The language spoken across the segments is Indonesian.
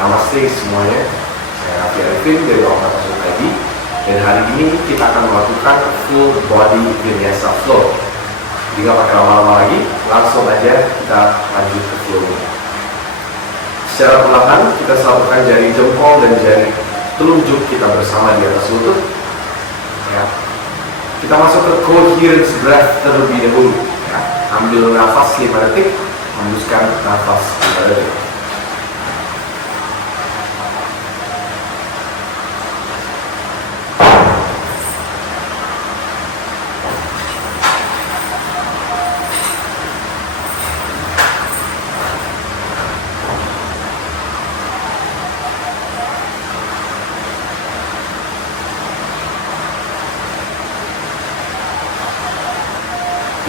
Namaste semuanya, saya Raffi Arifin dari Otak Tadi, dan hari ini kita akan melakukan full body vinyasa flow. Jadi nggak pakai lama-lama lagi, langsung aja kita lanjut ke flow-nya. Secara perlahan kita satukan jari jempol dan jari telunjuk kita bersama di atas lutut. Ya. Kita masuk ke coherence breath terlebih dahulu. Ya. Ambil nafas 5 detik, hembuskan nafas 5 detik.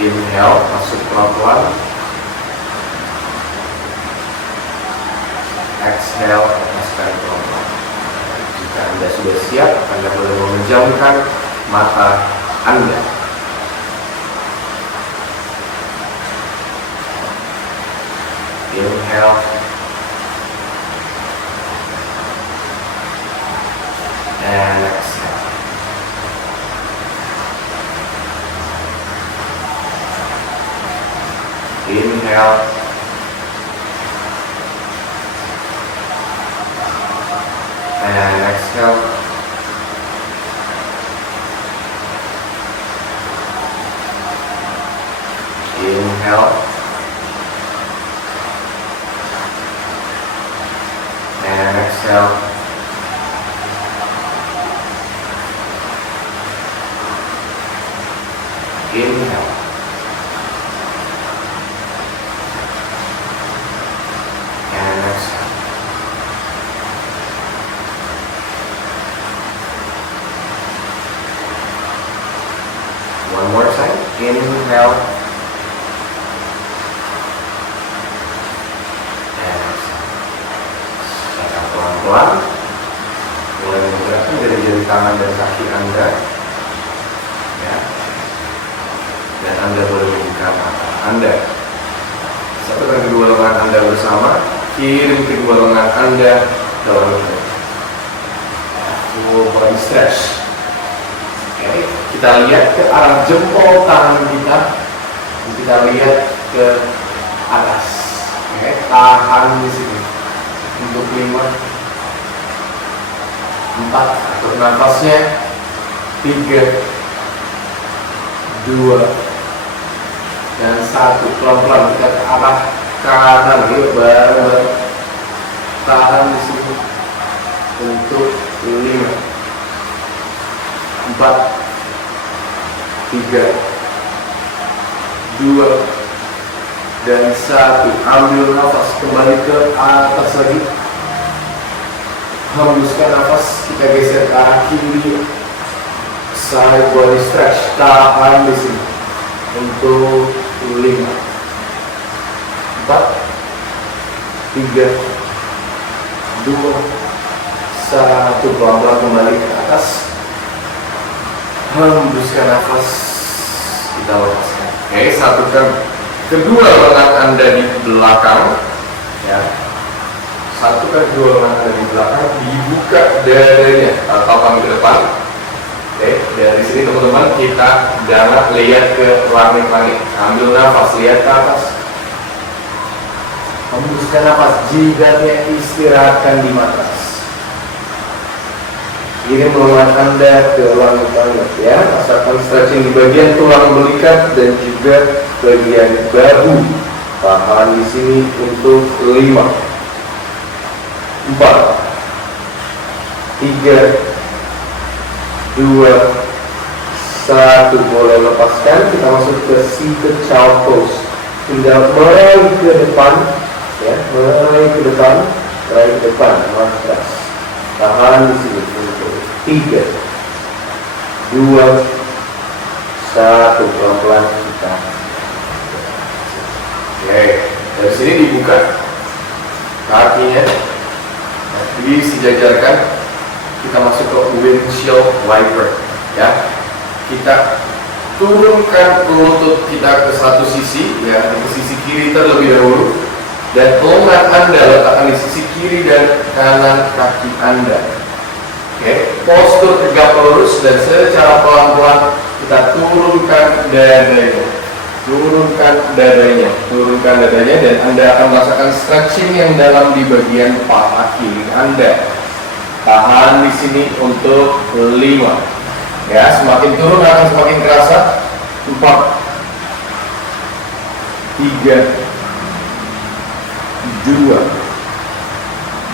Inhale, masuk pelan-pelan. Exhale, lepaskan pelan-pelan. Jika Anda sudah siap, Anda boleh memejamkan mata Anda. Inhale. And exhale. Inhale. And exhale. Inhale. And exhale. Inhale. One more time. Inhale. And exhale. Secara pelan-pelan mulai menggerakkan jari-jari tangan dan kaki Anda. Ya. Dan Anda boleh membuka mata Anda. Satukan kedua lengan Anda bersama. Kirim kedua lengan Anda dalam lutut. Full body stretch. Oke, kita lihat ke arah jempol tangan kita. Kita lihat ke atas. Oke, tahan di sini. Untuk 5, 4, atur nafasnya. 3, 2, dan 1. Pelan-pelan kita ke arah kanan. Yuk, bareng-bareng. Tahan di sini. Untuk 5, 4, 3, 2, dan 1. Ambil nafas, kembali ke atas lagi. Hembuskan nafas, kita geser ke arah kiri. Side body stretch, tahan di sini. Untuk 5, 4, 3, 2, 1. Pelan-pelan kembali ke atas. Hembuskan nafas, kita lepaskan. Oke, satukan kedua lengan Anda di belakang. Ya, satukan kedua lengan Anda di belakang, dibuka dadanya atau kami ke depan. Oke, dari sini teman-teman kita dana lihat ke langit-langit. Ambil nafas, lihat ke atas. Hembuskan nafas, jidatnya istirahatkan di matras. Kirim lengan Anda ke langit-langit, ya. Rasakan stretching di bagian tulang belikat dan juga bagian bahu. Tahan di sini untuk 5, 4, 3, 2, 1. Boleh lepaskan. Kita masuk ke seated child pose. Tinggal meraih ke depan, ya. Meraih ke depan, meraih ke depan, matras. Tahan di sini untuk 3, 2, 1. Pelan-pelan kita. Oke, dari sini dibuka kakinya, disejajarkan. Kita masuk ke windshield wiper. Ya, kita turunkan lutut kita ke satu sisi, ya, ke sisi kiri terlebih dahulu. Dan lengan Anda letakkan di sisi kiri kiri dan kanan kaki Anda. Oke, postur tegak lurus dan secara pelan-pelan kita turunkan dadanya. Turunkan dadanya dan Anda akan merasakan stretching yang dalam di bagian paha kiri Anda. Tahan di sini untuk 5. Ya, semakin turun akan semakin kerasa. 4, 3, 2,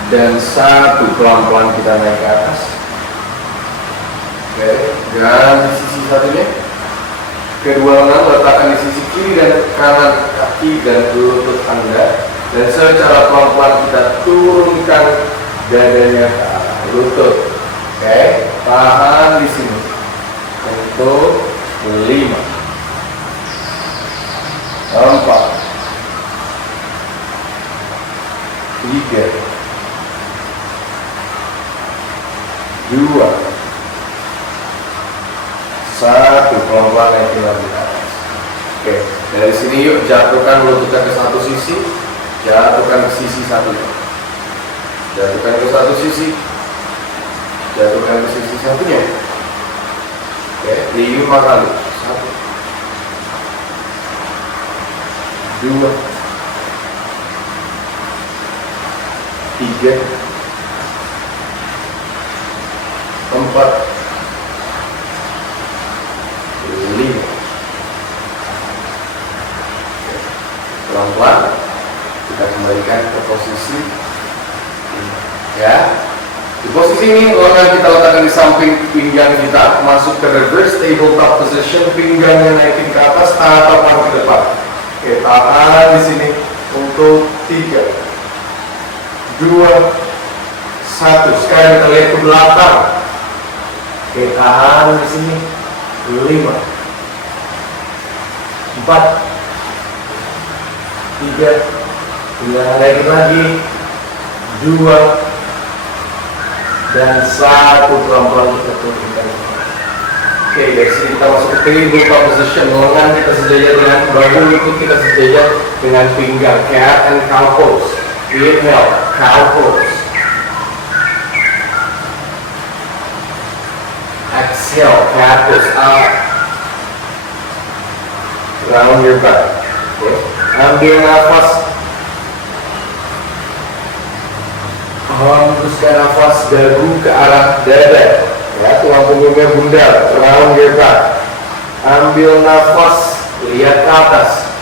dan 1. Pelan-pelan kita naik ke atas. Oke, dan di sisi satunya, kedua lengan letakkan di sisi kiri dan kanan kaki dan lutut Anda, dan secara pelan-pelan kita turunkan dadanya ke arah lutut. Oke, tahan di sini untuk 5, 4, 3, 2, 1. Pelan-pelan naikin lagi ke atas. Oke, dari sini yuk jatuhkan lututnya ke satu sisi, jatuhkan ke sisi satunya, jatuhkan ke satu sisi, jatuhkan ke sisi satunya. Oke, 5 kali. 1, 2, 3, 4, 5. Pelan-pelan kita kembalikan ke posisi ini. Ya, di posisi ini lengan kita letakkan di samping pinggang kita, masuk ke reverse tabletop position, pinggangnya naikin ke atas, tatapan ke depan. Oke, tahan di sini untuk 3, 2, 1. Sekarang kita lihat ke belakang. Oke, tahan di sini 5, 4, 3, naik lagi 2, dan 1. Pelan-pelan kita turunkan. Oke, dari sini kita masuk ke tabletop position. Lengan kita sejajar dengan bahu, lutut kita sejajar dengan pinggang. Cat and cow pose. Inhale, cow pose. Exhale, cat pose. Up. Round your back. Okay. Ambil nafas. Hembuskan nafas dagu ke arah dada. Ya, tulang punggungnya bundar. Round your back. Ambil nafas, lihat ke atas.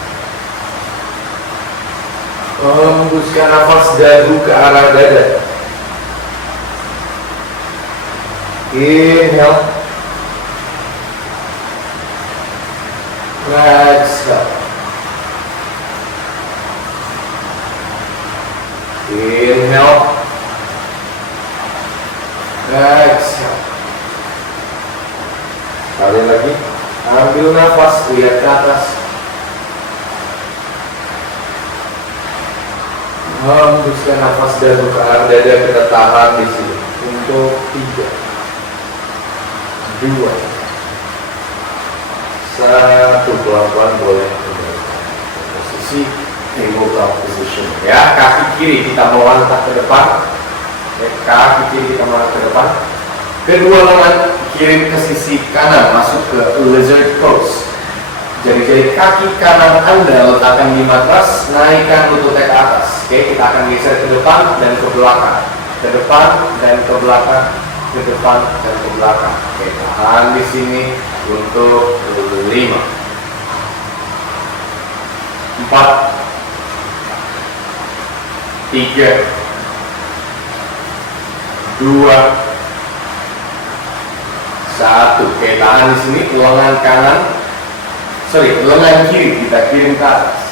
Hembuskan nafas dagu ke arah dada. Inhale. Exhale. Inhale. Exhale. Sekali lagi. Ambil nafas, lihat ke atas. Hembuskan nafas dagu ke arah dada, kita tahan di sini untuk 3, 2, 1. Pelan-pelan boleh kembali ke posisi tabletop position. Ya, kaki kiri kita melangkah ke depan. Kaki kiri kita melangkah ke depan. Kedua lengan kirim ke sisi kanan, masuk ke lizard pose. Jari-jari kaki kanan Anda letakkan di matras, naikkan lututnya ke atas. Oke, kita akan geser ke depan dan ke belakang, ke depan dan ke belakang, ke depan dan ke belakang. Oke, tahan di sini untuk 5, 4, 3, 2, 1. Oke, tahan di sini. Lengan kiri kita kirim ke atas.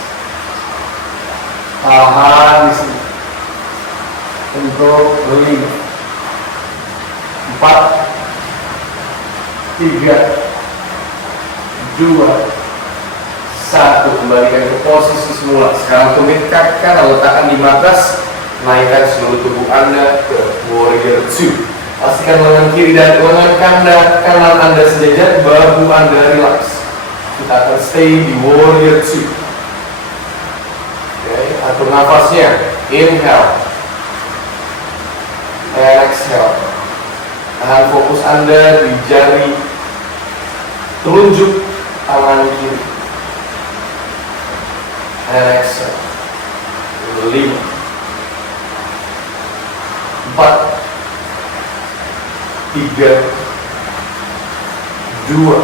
Tahan di sini untuk 5, 4, 3, 2, 1. Kembalikan ke posisi semula. Sekarang tumit kaki kanan letakkan di matras, naikkan seluruh tubuh Anda ke warrior 2. Pastikan lengan kiri dan lengan kanan Anda sejajar, bahu Anda relax. Kita akan stay di warrior 2. Oke, atur nafasnya. Inhale. fokus Anda di jari telunjuk tangan kiri. And exhale. 5, 4, 3, 2,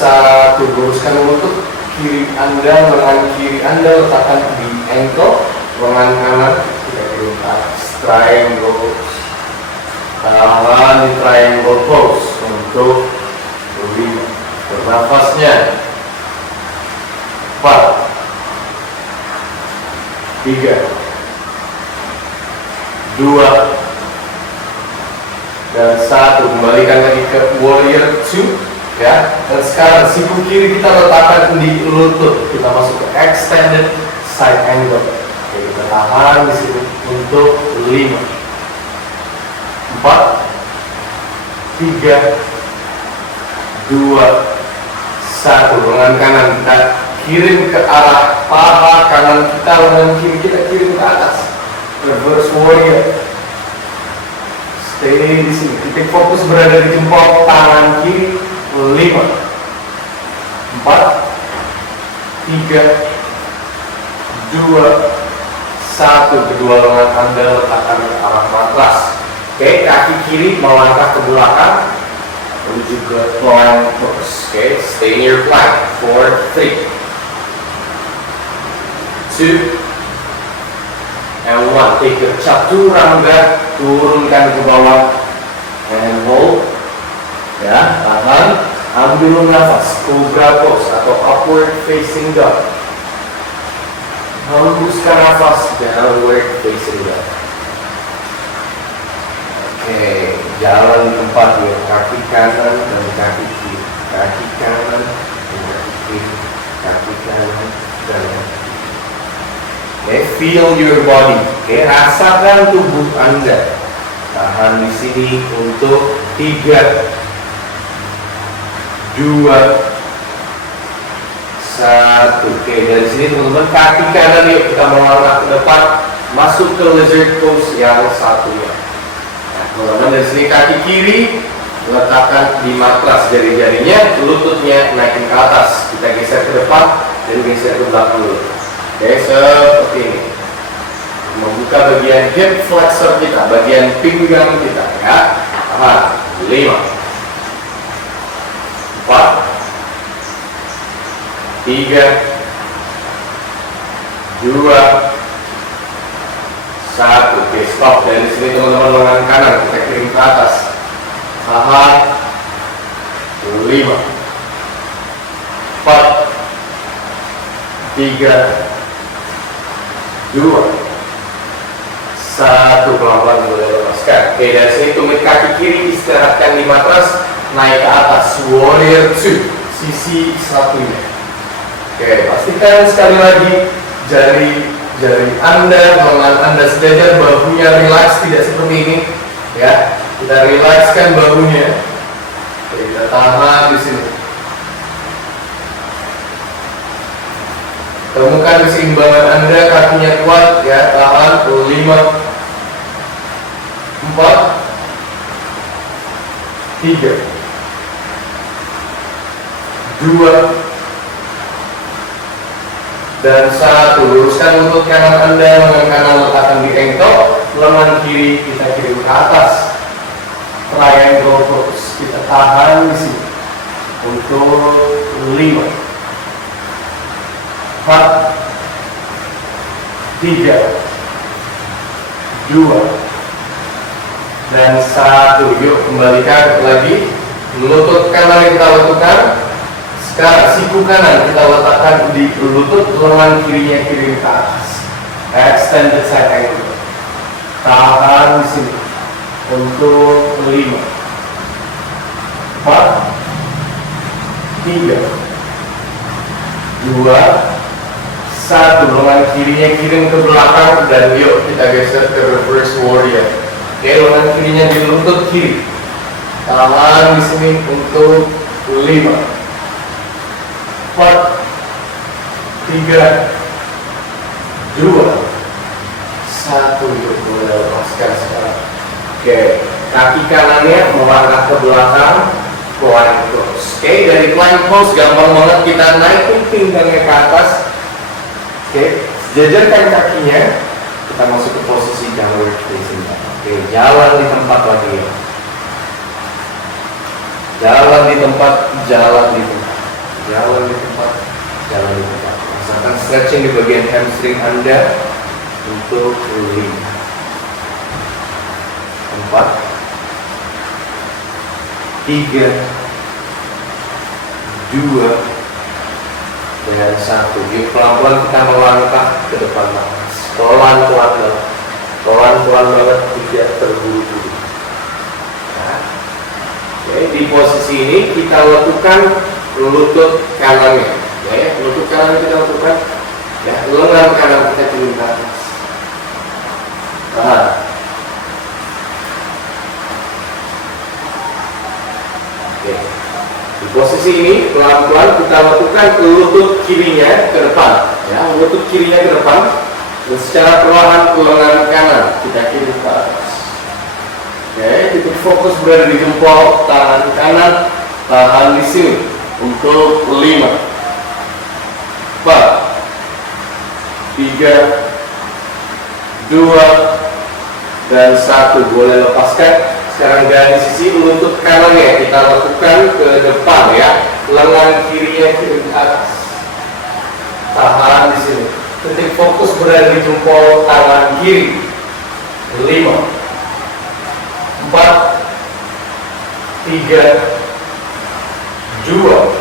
1. Luruskan lutut kiri Anda, lengan kiri Anda letakkan di ankle, lengan kanan kita kirim ke atas. Triangle pose. Tahan di triangle pose untuk 5. Bernafasnya 4, 3, 2, dan 1. Kembalikan lagi ke warrior 2 ya. Dan sekarang siku kiri kita letakkan di lutut. Kita masuk ke extended side angle. Oke, kita tahan di sini untuk 5, 4, 3, 2, 1. Lengan kanan kita kirim ke arah paha kanan kita, lengan kiri kita kirim ke atas. Reverse warrior. Stay di sini. Titik fokus berada di jempol tangan kiri. 5, 4, 3, 2, 1. Kedua lengan Anda letakkan ke arah matras. Oke, kaki kiri melangkah ke belakang menuju ke plank pose. Oke, stay in your plank. 4, 3, 2, and 1. Take your chaturanga, turunkan ke bawah and hold. Ya, tahan, ambil nafas. Cobra pose atau upward facing dog. Hembuskan nafas, downward facing dog. Oke, jalan di tempat ya, kaki kanan dan kaki kiri, kaki kanan dan kaki kiri, kaki kanan dan kaki kiri. Oke, feel your body. Oke, rasakan tubuh Anda. Tahan di sini untuk 3, 2, 1. Oke, dari sini teman-teman kaki kanan yuk kita melangkah ke depan, masuk ke lizard pose yang satunya. Nah, teman-teman dari sini kaki kiri letakkan di matras, jari-jarinya, lututnya naikin ke atas. Kita geser ke depan dan geser ke belakang dulu. Oke, seperti ini. Membuka bagian hip flexor kita, bagian pinggang kita ya. Tahan. 5, 4, 3, 2, 1. Oke, stop. Dari sini teman-teman lengan kanan kita kirim ke atas. Tahan. 5, 4, 3, 2, 1. Pelan-pelan boleh lepaskan. Oke, dari sini tumit kaki kiri istirahatkan di matras, naik ke atas. Warrior 2, sisi satunya. Oke, pastikan sekali lagi jari Anda, lengan Anda sejajar, bahunya relax, tidak seperti ini ya. Kita relaxkan bahunya. Oke, kita tahan di sini. Temukan keseimbangan Anda, kakinya kuat ya, tahan. 5, 4, 3, 2, dan 1. Luruskan lutut kanan Anda, lengan kanan letakkan di ankle, lengan kiri kita kirim ke atas. Triangle pose. Kita tahan di sini untuk 5, 4, 3, 2, dan 1. Yuk kembalikan lagi. Lutut kanan kita lakukan. Sekarang siku kanan kita letakkan di lutut, lengan kirinya kirim ke atas. Extended side angle. Tahan di sini untuk 5, 4, 3, 2, 1. Lengan kirinya kirim ke belakang dan yuk kita geser ke reverse warrior. Oke, lengan kirinya di lutut kiri. Tahan di sini untuk 5, 4, 3, 2, 1. Yuk mulai lepaskan sekarang. Oke, Kaki kanannya melangkah ke belakang, plank pose. Oke, dari plank pose gampang banget kita naikin pinggangnya ke atas. Oke, jajarkan kakinya, kita masuk ke posisi downward facing dog. Oke, jalan di tempat lagi ya. Jalan di tempat, jalan di tempat, jalan di tempat, jalan di tempat. Rasakan stretching di bagian hamstring Anda untuk 5, 4, 3, 2, dan 1. Yuk pelan-pelan kita melangkah ke depan nafas. Pelan-pelan banget, pelan-pelan banget, tidak terburu-buru. Nah, oke, di posisi ini kita lakukan lutut kanannya. Ya, lutut kanan kita lakukan. Ya, lengan kanan kita turun ke atas. Tahan. Oke. Di posisi ini pelan-pelan kita lakukan lutut kirinya ke depan. Ya, lutut kirinya ke depan. Dan secara perlahan lengan kanan kita kirim ke atas. Oke, titik fokus berada di jempol tangan kanan. Tahan di sini untuk 5, 4, 3, 2, dan 1. Boleh lepaskan. Sekarang dari sisi lutut kanannya kita lakukan ke depan ya. Lengan kirinya kirim ke atas. Tahan di sini. Titik fokus berada di jempol tangan kiri. 5, 4, 3, 2,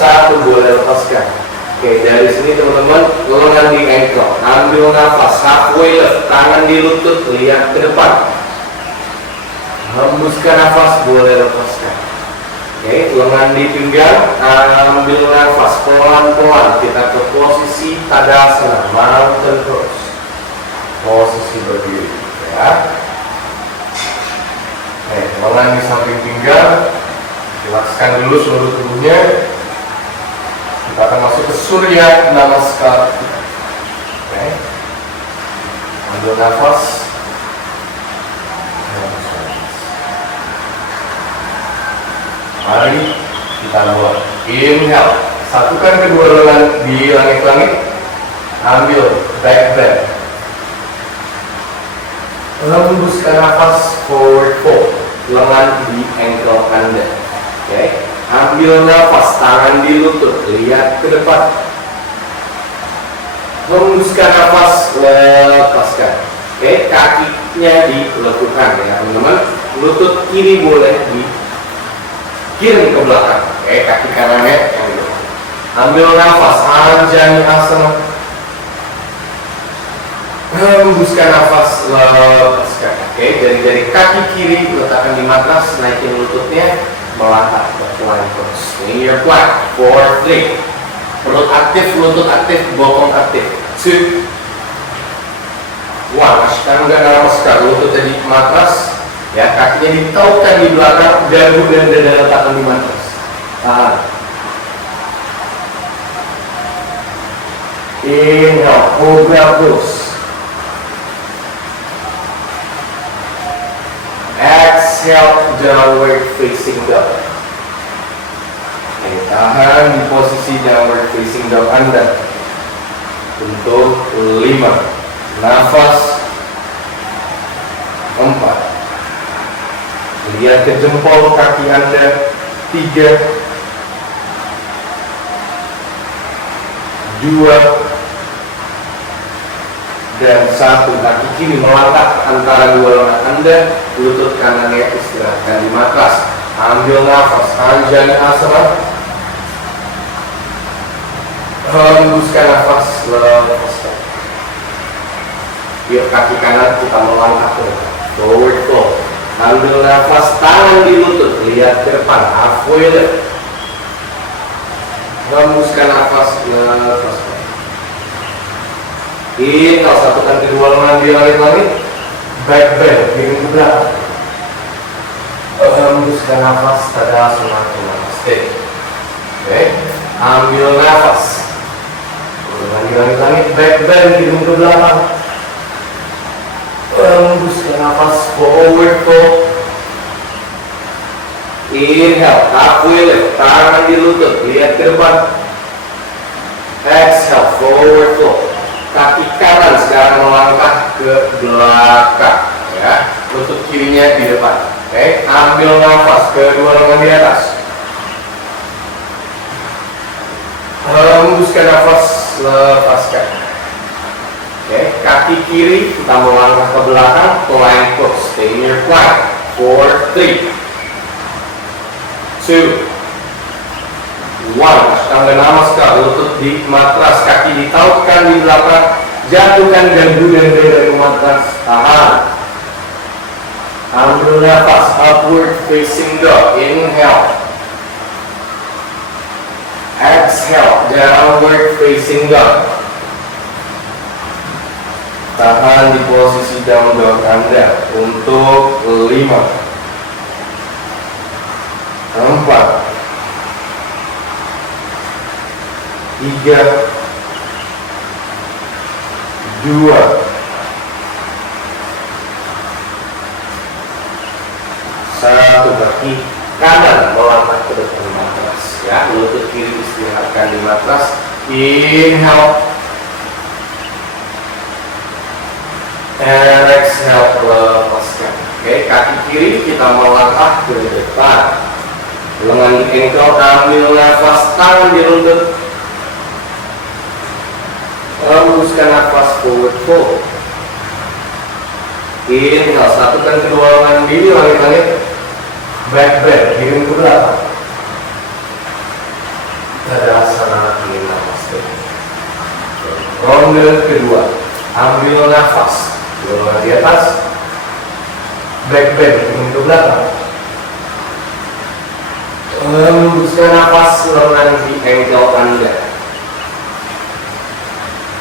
1. Boleh lepaskan. Oke, dari sini teman-teman, lengan di ankle, ambil nafas, halfway lift, tangan di lutut, lihat ke depan. Hembuskan nafas, boleh lepaskan. Oke, lengan di pinggang, ambil nafas pelan-pelan. Kita ke posisi Tadasana, mountain pose. Posisi berdiri, ya. Oke, lengan di samping pinggang, relakskan dulu seluruh tubuhnya. Kita akan masuk ke Surya Namaskar. Oke, ambil nafas. Mari kita buat inhale. Satukan kedua lengan di langit-langit. Ambil back bend. Hembuskan nafas forward fold. Lengan di ankle Anda. Oke. Ambil nafas, tangan di lutut, lihat ke depan. Hembuskan nafas, lepaskan. Oke, kakinya dilekukan ya teman-teman. Lutut kiri boleh dikirim ke belakang. Oke, kaki kanannya yang di belakang. Ambil nafas, Anjani Asana. Hembuskan nafas, lepaskan. Oke, dari kaki kiri letakkan di matras, naikin lututnya. Melangkah ke plank pose. Linear plank. 4, 3. Perut aktif, lutut aktif, bokong aktif. 2, 1. Ashtanga Namaskar. Lutut di matras. Ya, kakinya ditaukan di belakang, dagu dan dada letakkan di matras. Tahan. Inhale, cobra pose. Exhale, downward facing dog. Oke, tahan di posisi downward facing dog Anda untuk 5. Nafas. 4. Lihat ke jempol kaki Anda. 3, 2, dan 1. Kaki kiri melangkah antara dua lengan Anda. Lutut kanannya istirahatkan di matras. Ambil nafas, Anjani Asana. Hembuskan nafas, lepaskan. Yuk, kaki kanan kita melangkah ke depan. Forward fold. Ambil nafas, tangan di lutut, lihat ke depan. Halfway lift. Hembuskan nafas, lepaskan. Inhale, satukan kedua lengan di langit-langit. Back bend, kirim ke belakang. Hembuskan nafas, Tadasana Namaste. Oke, ambil nafas. Lengan di langit-langit, back bend, kirim ke belakang. Hembuskan nafas, forward fold. Inhale, halfway lift, tangan di lutut, lihat ke depan. Exhale, forward fold. Kaki kanan sekarang melangkah ke belakang, ya. Lutut kirinya di depan. Oke, ambil nafas, kedua lengan di atas. Hembuskan nafas, lepaskan. Oke, kaki kiri kita melangkah ke belakang, plank pose. Stay in your plank. 4, 3, 2, 1. Ashtanga Namaskar, lutut di matras, kaki ditautkan di belakang, jatuhkan dagu dan dada dari matras, tahan. Ambil nafas, upward facing dog, inhale. Exhale, downward facing dog. Tahan di posisi down dog Anda untuk 5, 4, 3, 2, 1. Kaki kanan melangkah ke depan matras, ya. Lutut kiri istirahatkan di matras. Inhale and exhale, lepaskan. Oke, kaki kiri kita melangkah ke depan. Lengan di ankle, ambil nafas, tangan di lutut. Hembuskan nafas, forward fold. Inhale, satukan kedua lengan di langit-langit. Back bend, kirim ke belakang. Tadasana Namaste. Ronde kedua, ambil nafas, dua lengan di atas. Back bend, kirim ke belakang. Hembuskan nafas, lengan di ankle Anda.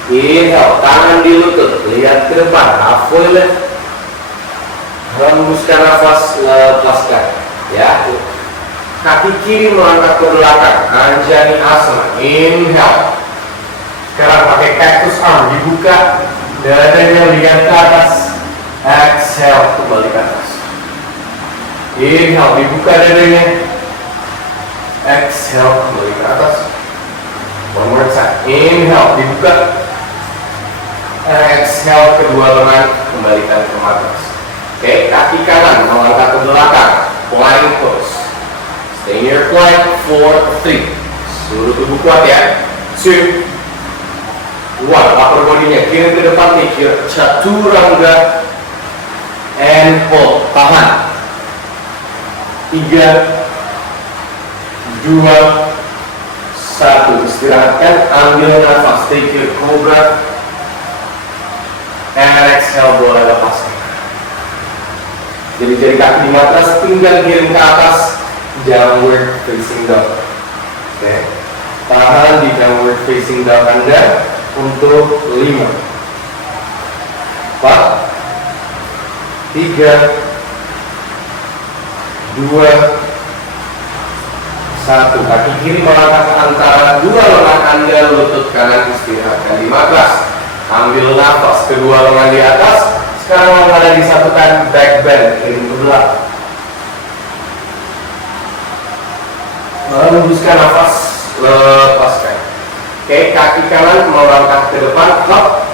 Inhale, tangan di lutut, lihat ke depan, halfway lift. Hembuskan nafas, lepaskan, ya. Kaki kiri melangkah ke belakang, Anjani Asana. Inhale. Sekarang pakai cactus arm, dibuka, dadanya lihat ke atas. Exhale, kembali ke atas. Inhale, dibuka dadanya. Exhale, kembali ke atas. One more time. Inhale, dibuka. Exhale, kedua lengan kembalikan ke matras. Oke, kaki kanan melangkah ke belakang, plank pose. Stay in your plank. 4, 3. Seluruh tubuh kuat, ya. 2, 1. Upper body-nya kirim ke depan, pikir chaturanga and hold. Tahan. 3, 2, 1. Istirahatkan, ambil nafas, take your cobra. And exhale, boleh lepaskan. Jadi jari kaki di matras, pinggang kirim ke atas, downward facing dog. Oke, tahan di downward facing dog Anda untuk 5, 4, 3, 2, 1. Kaki kiri melangkah ke antara dua lengan Anda, lutut kanan istirahatkan di matras. Ambil nafas, kedua lengan di atas. Sekarang lengan disatukan, back bend, kirim ke belakang. Hembuskan nafas, lepaskan. Oke, kaki kanan melangkah ke depan, up.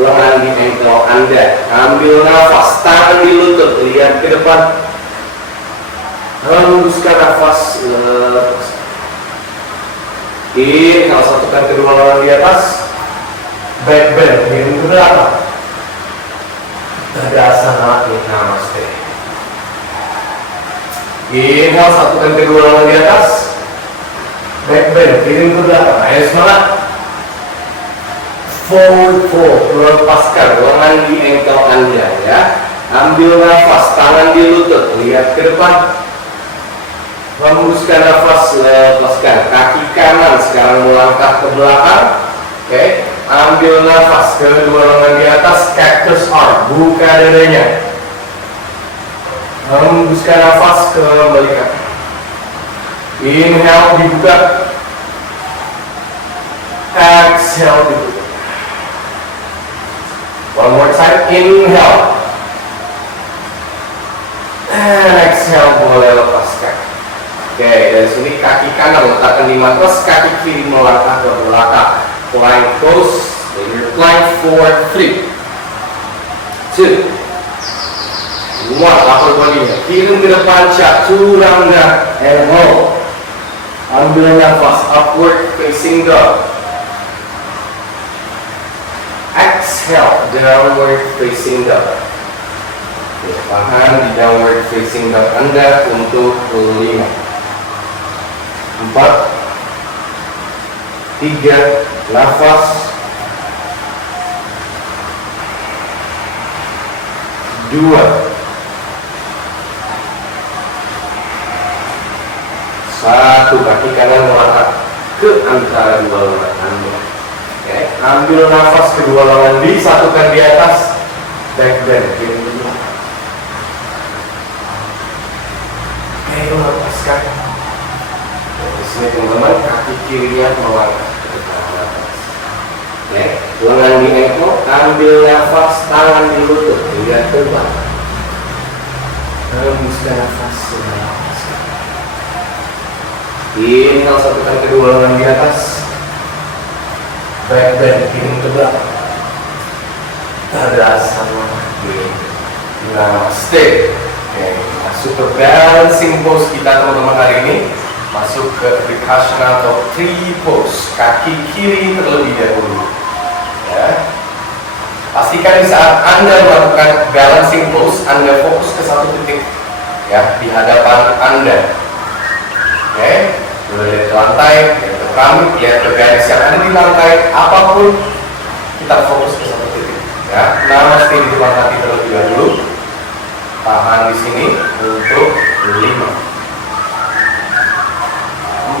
Lengan di ankle Anda. Ambil nafas, tangan di lutut, lihat ke depan. Hembuskan nafas, lepaskan. Inhale, satukan kedua lengan di atas. Back bend, kirim ke belakang. Tadasana Namaste. Inhale, satukan kedua lengan di atas. Back bend, kirim ke belakang. Ayo semangat. Forward fold, lepaskan lengan di ankle Anda, ya. Ambil nafas, tangan di lutut, lihat ke depan. Hembuskan nafas, lepaskan. Kaki kanan sekarang melangkah ke belakang. Oke, ambil nafas, kedua lengan di atas, cactus arm, buka dadanya. Hembuskan nafas, kembalikan. Inhale, dibuka. Exhale, dibuka. One more time, inhale. And exhale, boleh lepaskan. kanan letakkan di matras, kaki kiri melangkah ke belakang. Plank pose, then you're plank forward flip. 2, 1, upper body-nya, kirim ke depan, chaturanga, and hold. Ambil nafas, upward facing dog. Exhale, downward facing dog. Tahan di downward facing dog Anda untuk 5, 4, 3, nafas, 2, 1, kaki kanan melangkah ke antara dua lengan Anda. Oke, ambil nafas, kedua lengan disatukan di atas, back bend, kirim ke belakang. Oke, lepaskan. Di sini teman-teman, kaki kirinya melangkah ke depan atas. Oke, lengan di ankle, ambil nafas, tangan di lutut, lihat ke belakang. Hembuskan nafas, lepaskan. Inhale, satukan kedua lengan di atas, back bend, kirim ke belakang. Tadasana, namaste. Oke, masuk ke balancing pose kita teman-teman hari ini. Masuk ke Trikonasana atau tree pose, kaki kiri terlebih dahulu. Ya. Pastikan di saat Anda melakukan balancing pose, Anda fokus ke satu titik, ya, di hadapan Anda. Oke, lihat ke lantai, lihat ke keramik, lihat ke garis yang ada di lantai, apapun kita fokus ke satu titik. Ya, namaste di depan hati terlebih dahulu. Tahan di sini untuk 5, 4,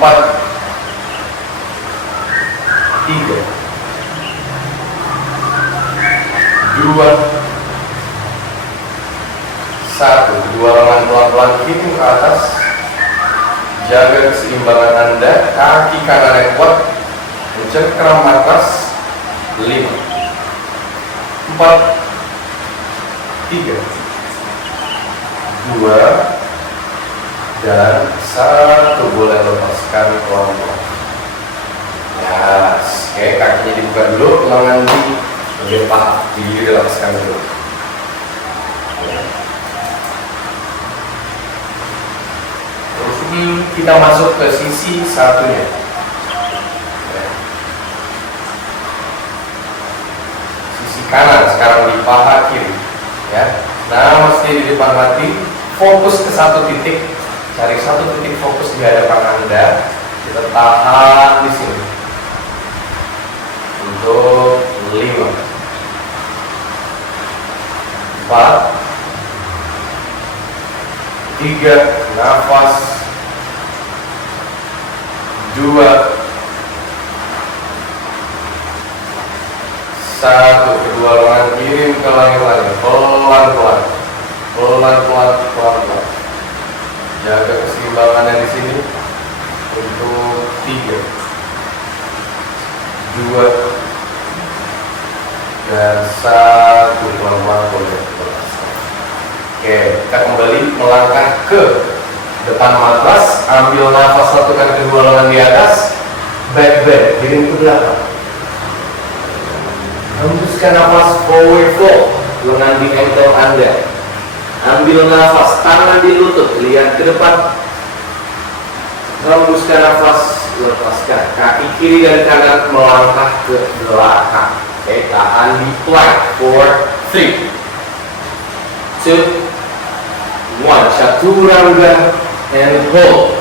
3, 2, 1. Dua lengan pelan-pelan kirim ke atas. Jaga keseimbangan Anda. Kaki kanan yang kuat, mencengkram matras. 5, 4, 3, 2, dan 1. Boleh lepaskan pelan-pelan. Yes. Oke, kakinya dibuka dulu, lengan di bagian paha, dilepaskan dulu. Terus kita masuk ke sisi satunya. Sisi kanan sekarang di paha kiri. Ya. Nah, mesti di depan hati, fokus ke satu titik, cari satu titik fokus di hadapan Anda. Kita tahan di sini untuk 5, 4, 3, nafas, 2, 1. Kedua lengan kirim ke langit-langit, pelan-pelan, pelan-pelan, pelan-pelan. Jaga keseimbangannya di sini untuk 3, 2, dan 1. Pelan-pelan boleh lepaskan. Oke, kita kembali melangkah ke depan matras. Ambil nafas, satukan kedua lengan di atas, back bend, kirim ke belakang. Hembuskan nafas, forward fold, lengan di ankle Anda. Ambil nafas, tangan di lutut, lihat ke depan. Hembuskan nafas, lepaskan. Kaki kiri dan kanan melangkah ke belakang. Oke, tahan di plank, forward flip. 2, 1, chaturanga, and hold.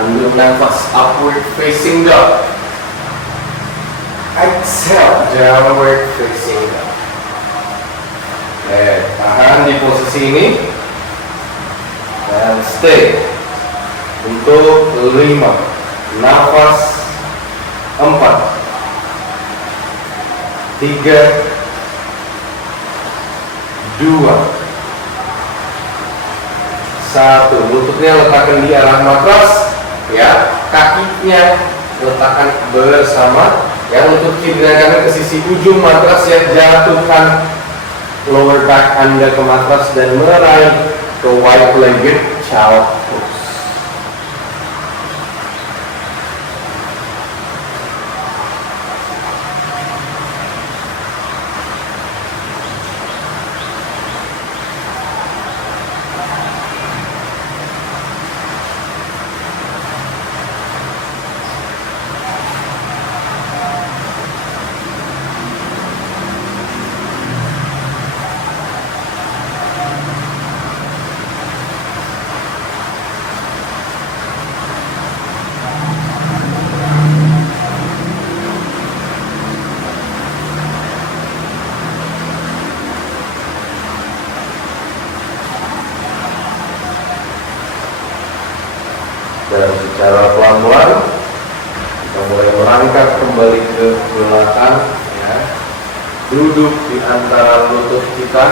Ambil nafas, upward facing dog. Exhale, downward facing dog. Tahan di posisi ini dan stay untuk 5, nafas, 4, 3, 2, 1. Lututnya letakkan di arah matras, ya, kakinya letakkan bersama. Ya, lutut kiri dan kanan ke sisi ujung matras, ya, jatuhkan lower back Anda ke matras dan meraih ke wide legged child pose. selatan, ya. Duduk di antara lutut kita.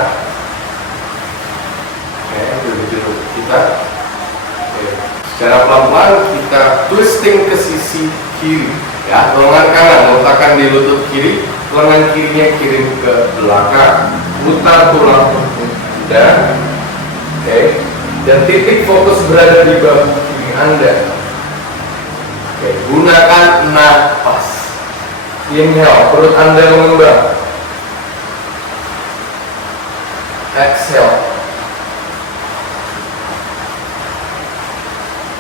Oke, duduk di lutut kita. Oke. Secara pelan-pelan kita twisting ke sisi kiri, ya. Lengan kanan letakkan di lutut kiri, lengan kirinya kirim ke belakang, putar tulang Anda. Oke. Dan titik fokus berada di bahu kiri Anda. Oke, gunakan nafas. Inhale, perut Anda mengembang. Exhale.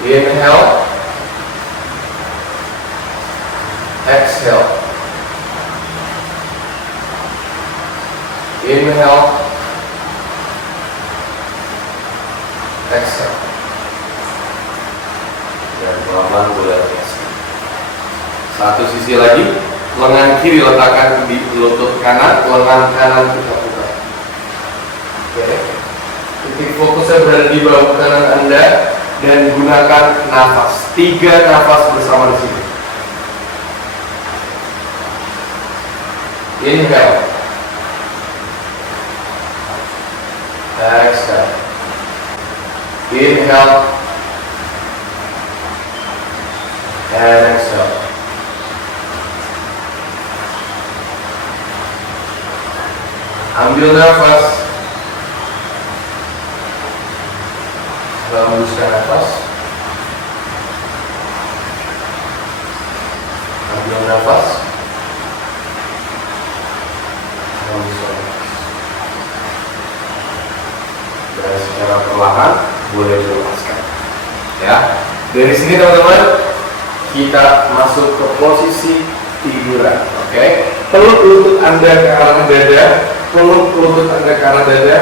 Inhale. Exhale. Inhale. Exhale. Dan pelan-pelan boleh lepas. Satu sisi lagi, lengan kiri letakkan di lutut kanan, lengan kanan kita buka. Oke. Titik fokusnya berada di bahu kanan Anda dan gunakan nafas. 3 nafas bersama di sini. Inhale. Exhale. Inhale. And exhale. Ambil nafas. Hembuskan nafas. Ambil nafas. Hembuskan nafas. Dan secara perlahan boleh dilepaskan. Ya. Dari sini teman-teman, kita masuk ke posisi tiduran. Oke. Peluk lutut Anda ke arah dada. Peluk lutut Anda ke arah dada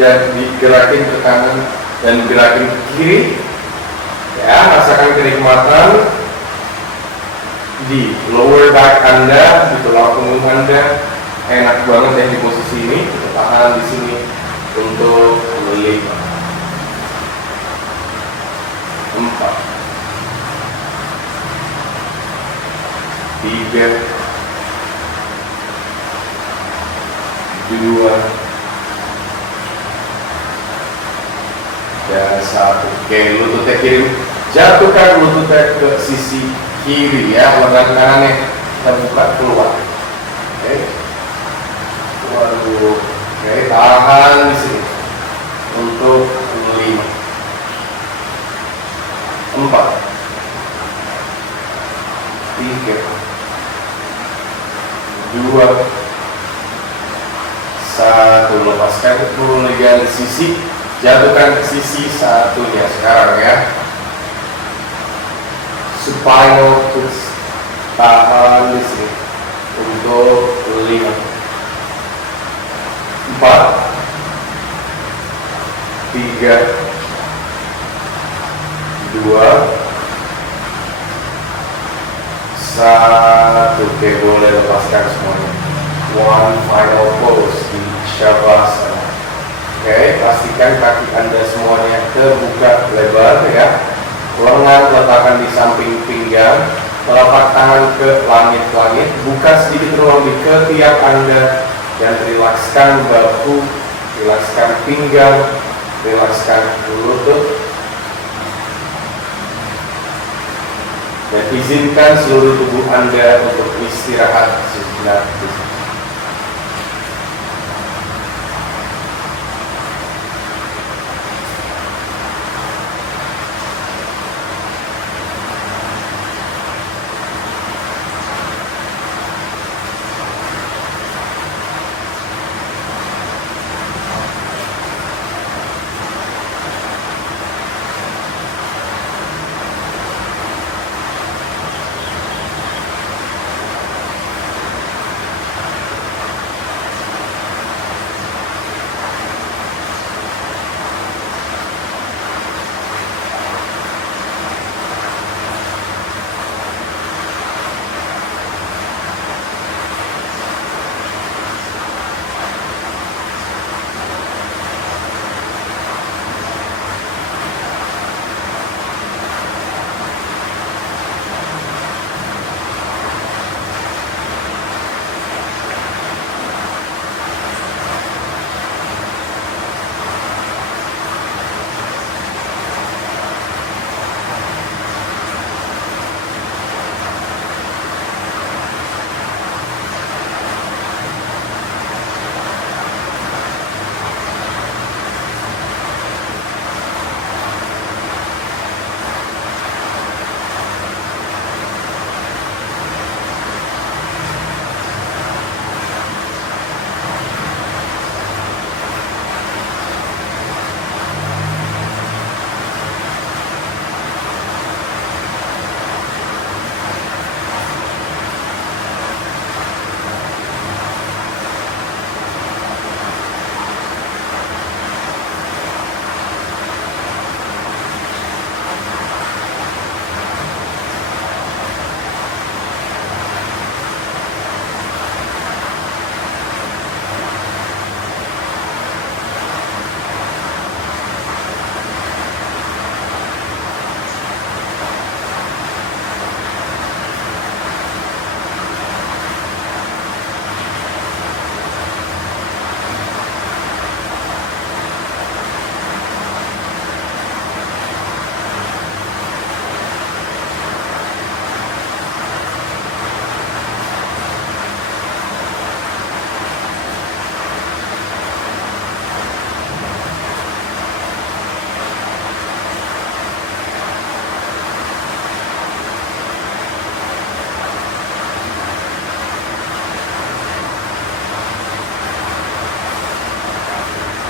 dan digerakin ke kanan dan gerakin ke kiri. Ya, rasakan kenikmatan di lower back Anda, di tulang punggung Anda. Enak banget ya di posisi ini. Kita tahan di sini untuk 5, 4, 3, 2, dan 1. Oke, lututnya kirim, jatuhkan lututnya ke sisi kiri ya, lengan kanannya kita buka keluar. Oke, waduh, oke, tahan di sini untuk 5, 4, 3, 2, 1. Lepaskan kemudian sisi, jatuhkan ke sisi satunya sekarang ya. Spinal twist, tahan di sini untuk 5, 4, 3, 2, 1. Oke, boleh lepaskan semuanya. One final pose di Shavasana. Oke, pastikan kaki Anda semuanya terbuka lebar ya. Lengan letakkan di samping pinggang, telapak tangan ke langit-langit, buka sedikit ruang di ketiak Anda dan rilekskan bahu, rilekskan pinggang, rilekskan lutut. Dan izinkan seluruh tubuh Anda untuk istirahat sejenak.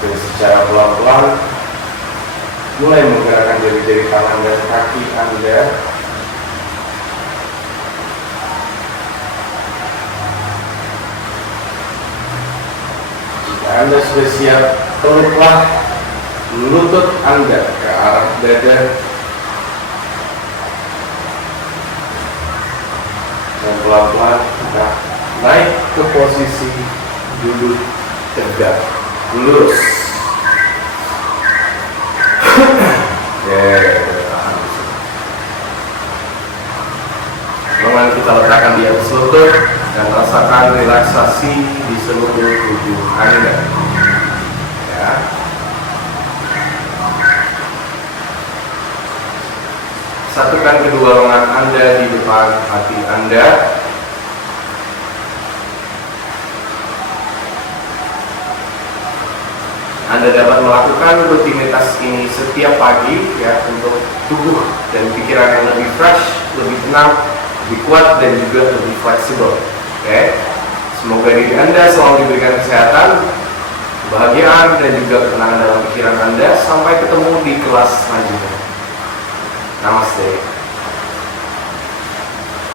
Dan secara pelan-pelan mulai menggerakkan jari-jari tangan dan kaki Anda. Jika Anda sudah siap, peluklah lutut Anda ke arah dada dan pelan-pelan kita naik ke posisi duduk tegak lurus. Tangan kita letakkan di atas lutut dan rasakan relaksasi di seluruh tubuh Anda. Ya. Satukan kedua lengan Anda di depan hati Anda. Anda dapat melakukan rutinitas ini setiap pagi ya, untuk tubuh dan pikiran yang lebih fresh, lebih tenang, lebih kuat, dan juga lebih fleksibel. Oke. Semoga diri Anda selalu diberikan kesehatan, kebahagiaan, dan juga ketenangan dalam pikiran Anda. Sampai ketemu di kelas selanjutnya. Namaste.